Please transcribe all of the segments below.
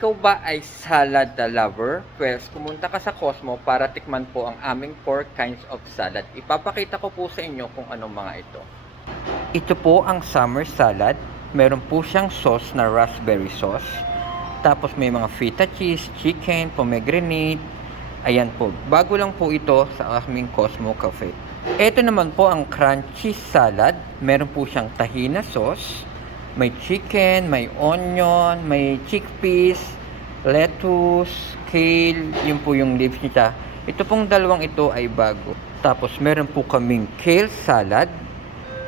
Ikaw ba ay salad lover? Pwes, pumunta ka sa Cosmo para tikman po ang aming 4 kinds of salad. Ipapakita ko po sa inyo kung anong mga ito. Ito po ang summer salad. Meron po siyang sauce na raspberry sauce. Tapos may mga feta cheese, chicken, pomegranate. Ayan po. Bago lang po ito sa aming Cosmo Cafe. Ito naman po ang crunchy salad. Meron po siyang tahina sauce. May chicken, may onion, may chickpeas, lettuce, kale, yun po yung leaves niya. Ito pong dalawang ito ay bago. Tapos meron po kaming kale salad.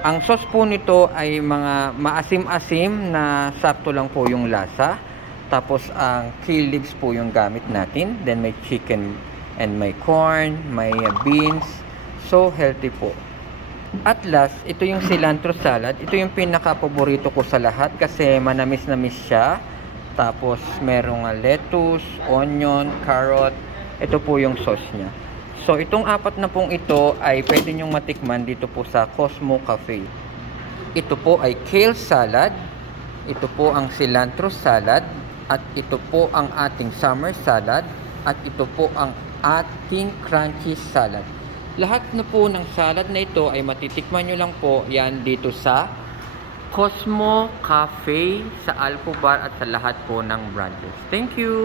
Ang sauce po nito ay mga maasim-asim na sakto lang po yung lasa. Tapos ang kale leaves po yung gamit natin. Then may chicken and may corn, may beans. So healthy po. At last, ito yung cilantro salad. Ito yung pinaka-paborito ko sa lahat kasi manamis-namis siya. Tapos merong lettuce, onion, carrot. Ito po yung sauce niya. So itong apat na pong ito ay pwede nyong matikman dito po sa Cosmo Cafe. Ito po ay kale salad. Ito po ang cilantro salad. At ito po ang ating summer salad. At ito po ang ating crunchy salad. Lahat na po ng salad na ito ay matitikman nyo lang po yan dito sa Cosmo Cafe, sa Alcobar at sa lahat po ng branches. Thank you!